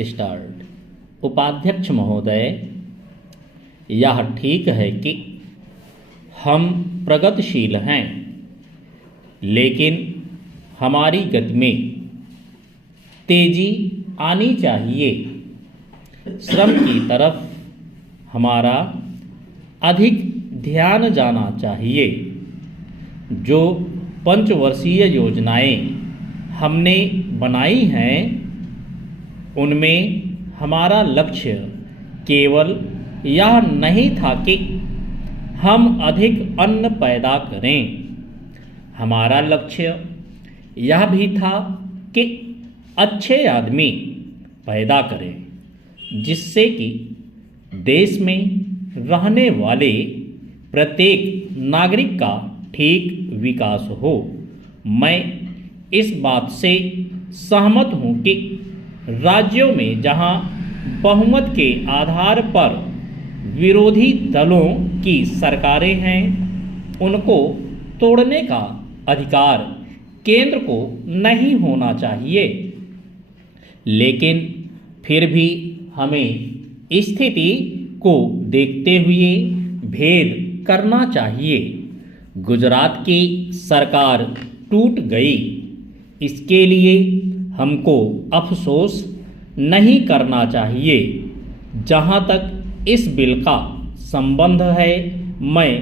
Start. उपाध्यक्ष महोदय, यह ठीक है कि हम प्रगतिशील हैं, लेकिन हमारी गति में तेजी आनी चाहिए। श्रम की तरफ हमारा अधिक ध्यान जाना चाहिए। जो पंचवर्षीय योजनाएं हमने बनाई हैं, उनमें हमारा लक्ष्य केवल यह नहीं था कि हम अधिक अन्न पैदा करें। हमारा लक्ष्य यह भी था कि अच्छे आदमी पैदा करें, जिससे कि देश में रहने वाले प्रत्येक नागरिक का ठीक विकास हो। मैं इस बात से सहमत हूँ कि राज्यों में जहाँ बहुमत के आधार पर विरोधी दलों की सरकारें हैं, उनको तोड़ने का अधिकार केंद्र को नहीं होना चाहिए। लेकिन फिर भी हमें स्थिति को देखते हुए भेद करना चाहिए। गुजरात की सरकार टूट गई, इसके लिए हमको अफसोस नहीं करना चाहिए। जहाँ तक इस बिल का संबंध है, मैं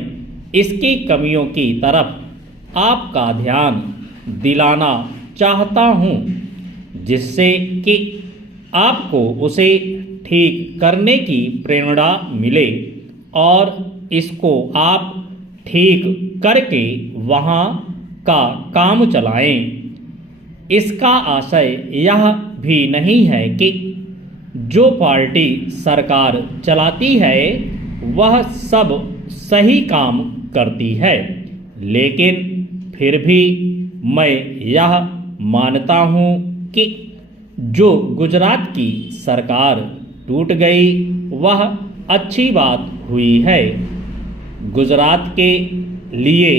इसकी कमियों की तरफ आपका ध्यान दिलाना चाहता हूँ, जिससे कि आपको उसे ठीक करने की प्रेरणा मिले और इसको आप ठीक करके वहाँ का काम चलाएं। इसका आशय यह भी नहीं है कि जो पार्टी सरकार चलाती है वह सब सही काम करती है, लेकिन फिर भी मैं यह मानता हूँ कि जो गुजरात की सरकार टूट गई वह अच्छी बात हुई है। गुजरात के लिए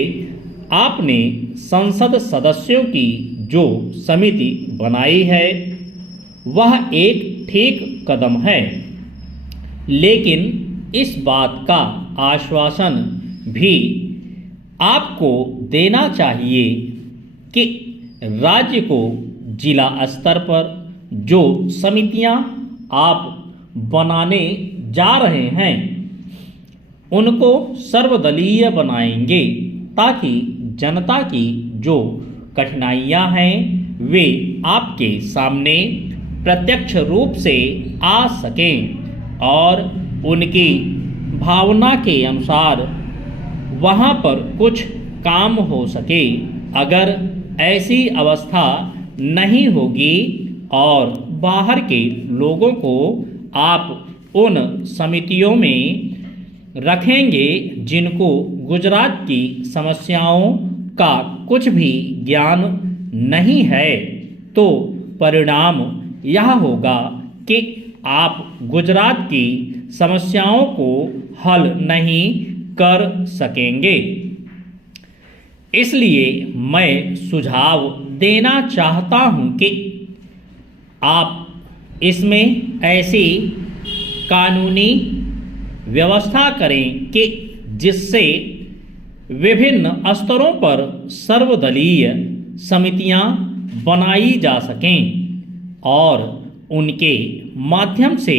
आपने संसद सदस्यों की जो समिति बनाई है वह एक ठीक कदम है, लेकिन इस बात का आश्वासन भी आपको देना चाहिए कि राज्य को जिला स्तर पर जो समितियां आप बनाने जा रहे हैं उनको सर्वदलीय बनाएंगे, ताकि जनता की जो कठिनाइयां हैं वे आपके सामने प्रत्यक्ष रूप से आ सकें और उनकी भावना के अनुसार वहाँ पर कुछ काम हो सके। अगर ऐसी अवस्था नहीं होगी और बाहर के लोगों को आप उन समितियों में रखेंगे जिनको गुजरात की समस्याओं का कुछ भी ज्ञान नहीं है, तो परिणाम यह होगा कि आप गुजरात की समस्याओं को हल नहीं कर सकेंगे। इसलिए मैं सुझाव देना चाहता हूं कि आप इसमें ऐसी कानूनी व्यवस्था करें कि जिससे विभिन्न स्तरों पर सर्वदलीय समितियां बनाई जा सकें और उनके माध्यम से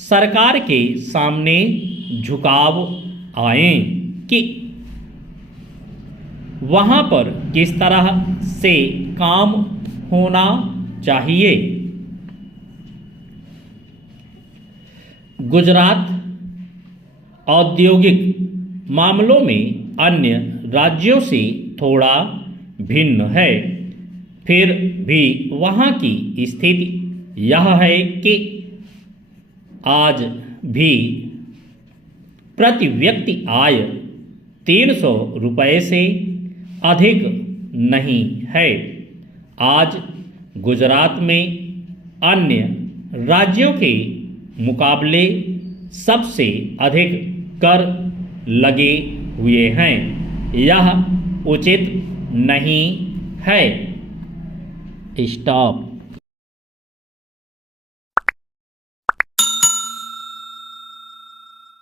सरकार के सामने झुकाव आए कि वहाँ पर किस तरह से काम होना चाहिए। गुजरात औद्योगिक मामलों में अन्य राज्यों से थोड़ा भिन्न है, फिर भी वहाँ की स्थिति यह है कि आज भी प्रति व्यक्ति आय 300 रुपये से अधिक नहीं है। आज गुजरात में अन्य राज्यों के मुकाबले सबसे अधिक कर लगे हुए हैं। यह उचित नहीं है। स्टॉप।